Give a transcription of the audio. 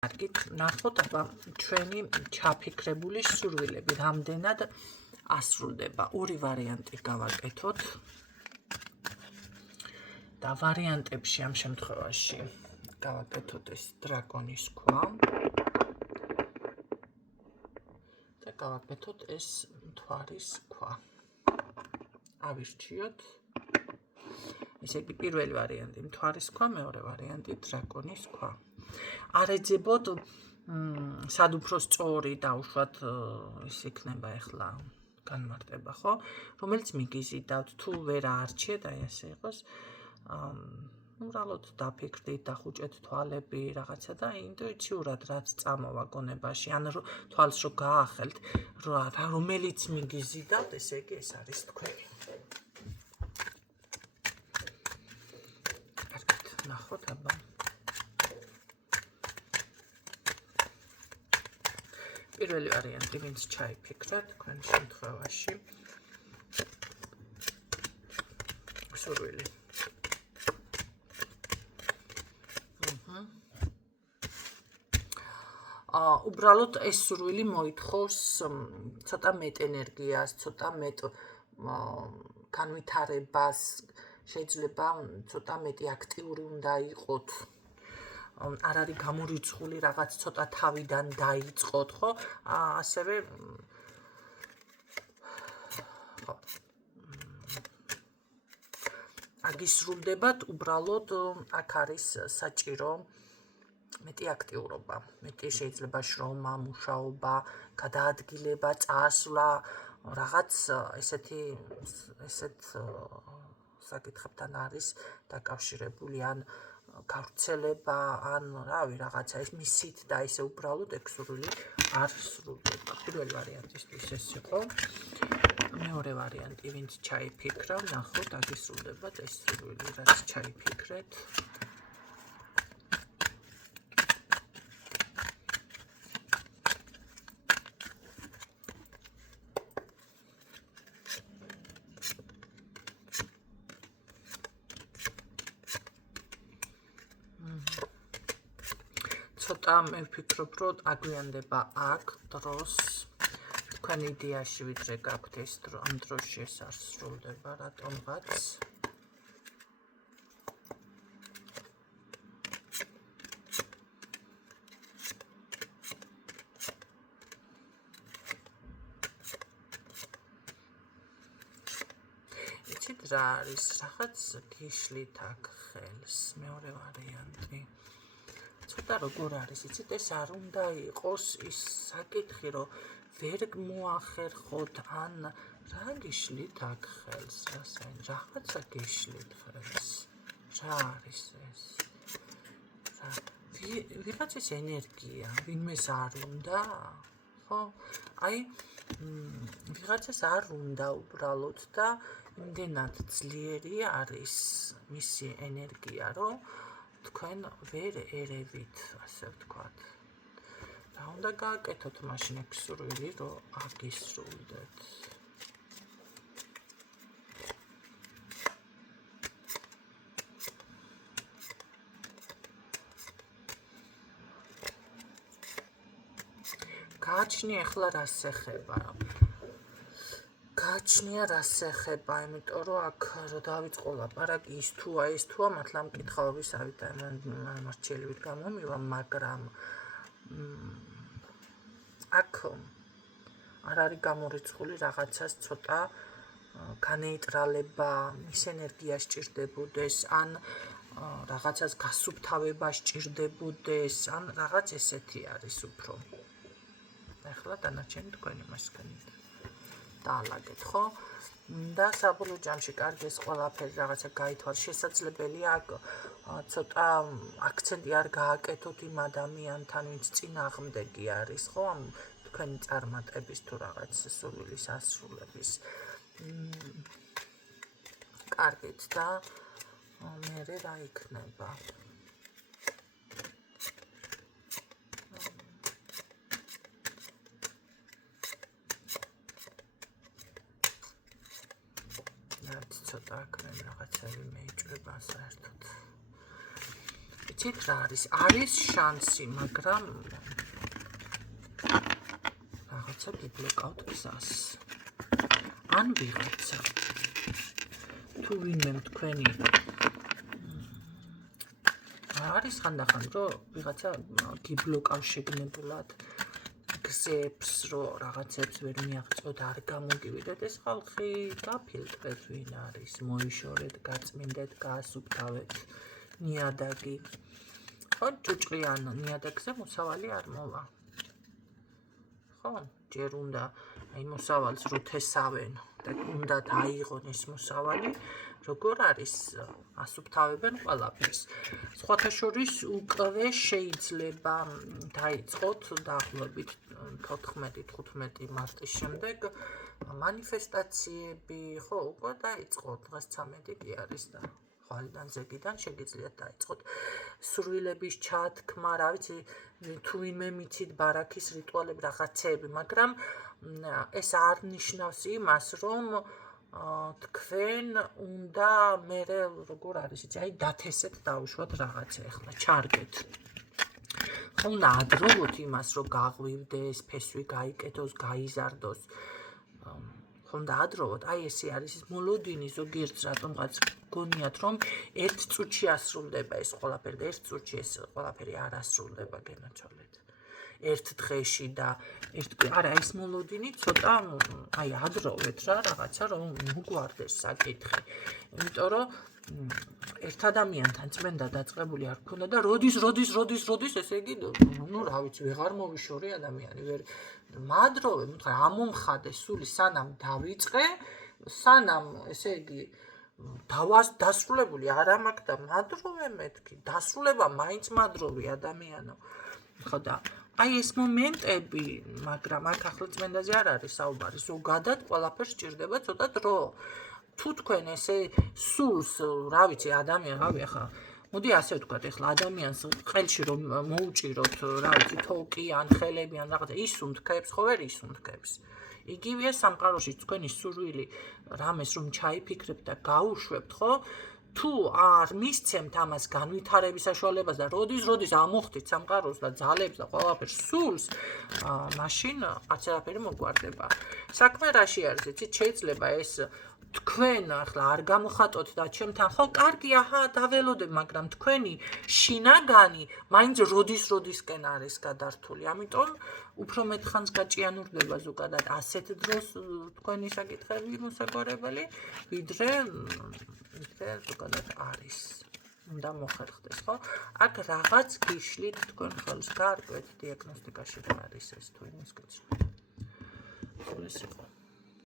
კარგით, ნახოთ აბა ჩვენი ჩაფიქრებული სურვილები რამდენად ასრულდება. ორი ვარიანტი გავაკეთოთ. და ვარიანტებში ამ შემთხვევაში გავაკეთოთ ეს დრაკონის ქვა და გავაკეთოთ ეს მთვარის ქვა. ავირჩიოთ. ესე იგი პირველი ვარიანტი მთვარის ქვა, მეორე ვარიანტი დრაკონის ქვა. არ ეძებოთ სად უფრო სწორი დაუშვათ ის იქნება ახლა განმარტება, ხო? რომელიც მიგიზიდავთ, თუ ვერ აარჩიეთ, აი ასე იყოს. უბრალოდ დაფიქრდით, დახუჭეთ თვალები, რაღაცა და ინტუიციურად რაც წამოვა გონებაში, ან თვალს რო გაახელთ, რომელიც მიგიზიდავთ, ესე იგი ეს არის თქვენი. კარგით, ნახოთ აბა. პირველი ვარიანტი, ვინც ჩაიფიქრა თქვენ შემთხვევაში. სურვილი. უბრალოდ ეს სურვილი მოითხოვს ცოტა მეტ ენერგიას, ცოტა მეტ განვითარებას, შეიძლება ცოტა მეტი აქტიური უნდა იყოთ. არ არის გამორიცხული რაღაც ცოტა თავიდან დაიწყოთ, ხო? ასევე ხო. აგისრულდებათ, უბრალოდ აქ არის საჭირო მეტი აქტიურობა, მეტი შეიძლება შრომა, მუშაობა, გადაადგილება, წასვლა, რაღაც ესეთ საკითხებთან არის დაკავშირებული, ან გავრცელება, ან რავი, რაღაცა ეს მისით და ესე უბრალოდ ეგ სურვილი არ სრულდება. პირველი ვარიანტისთვის ეს იყო. მეორე ვარიანტი, ვინც ჩაიფიქრა, ნახოთ, აგისრულდებათ ეს სურვილი, რაც ჩაიფიქრეთ. ცოტა მე ვფიქრობ, რომ აგვიანდება აქ დროს თქვენ იდეაში ვიდრე გაქვთ ეს დრო, ამ დროში ეს არ სრულდება რატომღაც. იცით რა არის, რაღაც გიშლით აქ ხელს, მეორე ვარიანტი. ცოტა როგორ არის, იცით, ეს არ უნდა იყოს ის საკითხი, რომ ვერ მოახერხოთ, ან რა გიშლით აქ ხელს, რაღაცა გიშლით ხელს. რა არის ეს? ვიღაცის ენერგია, ვინმეს არ უნდა, ხო? აი, ვიღაცას არ უნდა უბრალოდ და იმდენად ძლიერი არის მისი ენერგია, რომ თქვენ ვერ ერევით, ასე ვთქვათ. რა უნდა გააკეთოთ მაშინ ეგ სურვილი, რომ აგისრულდეთ. გააჩნია ახლა რას ეხება. გააჩნია რას ეხება, იმიტომ რომ აქ რო დავიწყო ლაპარაკი ის თუა, ეს თუა, მართლა მკითხაობისავით მართლივით გამომივა, მაგრამ აქ არ არის გამორიცხული რაღაცას ცოტა განეიტრალება, მის ენერგიას სჭირდებოდეს, ან რაღაცას გასუფთავება სჭირდებოდეს, ან რაღაც ესეთი არის უფრო. ახლა დანარჩენი თქვენ იმას გქონით. დაალაგეთ, ხო? და საბოლოო ჯამში კარგი ეს ყველაფერი რაღაცა გაითვალ, შესაძლებელია აქ ცოტა აქცენტი არ გააკეთოთ იმ ადამიანთან, ვინც წინააღმდეგი არის, ხო? თქვენი წარმატების თუ რაღაც სურვილის ასრულების. კარგით და მერე რა იქნება? ცოტა აქ მე რაღაცები მეიჭრება საერთოდ. იცით რა არის შანსი, მაგრამ რაღაცა გიბლოკავთ გზას. ან ვიღაცა თუ ვინმე თქვენი არის ხანდახან რომ ვიღაცა გიბლოკავს შეგნებულად გზებს რომ რაღაცებს ვერ მიაღწევთ არ გამოგივიდეთ ეს ხალხი გაფილტრეთ ვინ არის მოიშორეთ გაწმინდეთ გაასუფთავეთ ნიადაგი ხო ჭუჭყიან ნიადაგზე მოსავალი არ მოვა ხო ჯერ უნდა აი მოსავალს რო თესავენ და უნდა დაიღონ ეს მოსავალი როგორ არის ასუფთავებენ ყველაფერს სხვათა შორის უკვე შეიძლება დაიწყოთ დაახლოებით 14-15 მარტის შემდეგ მანიფესტაციები ხო უკვე დაიწყო დღეს 13 კი არის და ხვალიდან ზეგიდან შეგიძლიათ დაიწყოთ სურვილების ჩათქმა რა ვიცი თუ ვინმე მიცით ბარაქის რიტუალები რაღაცეები მაგრამ ეს არ ნიშნავს იმას რომ თქვენ უნდა მე როგორ არის იცი აი დათესეთ დაუშვათ რაღაცა ახლა ჩარგეთ ხო უნდა ადროვოთ იმას რომ გაღვივდეს ფესვი გაიკეთოს გაიზარდოს ხო უნდა ადროვოთ აი ესე არის მოლოდინი ზოგიერთს რატომღაც გონიათ რომ ერთ წუთში ასრულდება ეს ყველაფერი და ერთ წუთში ეს ყველაფერი არ ასრულდება გენაცვალეთ ერთ დღეში და არა ეს მოლოდინი ცოტა აი ადროვეთ რა რაღაცა რომ მოგვარდეს საკითხი იმიტომ რომ ერთ ადამიანთან წმენდა დაწყებული არ გქონდა და როდის ესე იგი ნუ რა ვიცი ვეღარ მოვიშორი ადამიანი ვერ მადროვე მითხარ ამომხადე სული სანამ დავიწყე სანამ ესე იგი დასრულებული არ მაქვს და მადროვე მეთქი დასრულება მაინც მადროვი ადამიანო ხო და აი ეს მომენტები მაგრამ აქ ახლა წმენდაზე არ არის საუბარი ზოგადად ყველაფერს სჭირდება ცოტა დრო თუ თქვენ ესე სულს რა ვიცი ადამიანი რავი ახლა მოდი ასე ვთქვათ ახლა ადამიანს ყელში რომ მოუჭიროთ რა ვიცი თოკი ან ხელები ან რაღაცა ისუნთქებს ხო ვერ ისუნთქებს იგივეა სამყაროში თქვენი სურვილი რამეს რომ ჩაიფიქრებთ და გაუშვებთ ხო თუ არ მისცემთ ამას განვითარების საშუალებას და როდის ამოხდით სამყაროს და ძალებს და ყველაფერს სულს მაშინ არც არაფერი მოგვარდება საქმე რაში არის იცით შეიძლება ეს თქვენ ახლა არ გამოხატოთ და ჩემთან ხო კარგი აჰა დაველოდებ მაგრამ თქვენი შინაგანი მაინც როდისკენ არის გადართული ამიტომ უფრო მეტხანს გაჭიანურდება ზოგადად ასეთ დროს თქვენი საკითხები მოსაგვარებელი ვიდრე ზოგადად არის უნდა მოხერხდეს ხო აქ რაღაც გიშლით თქვენ ხელს გაარკვევთ დიაგნოსტიკაში რა არის ეს თუ იმის კითხვა ეს იყო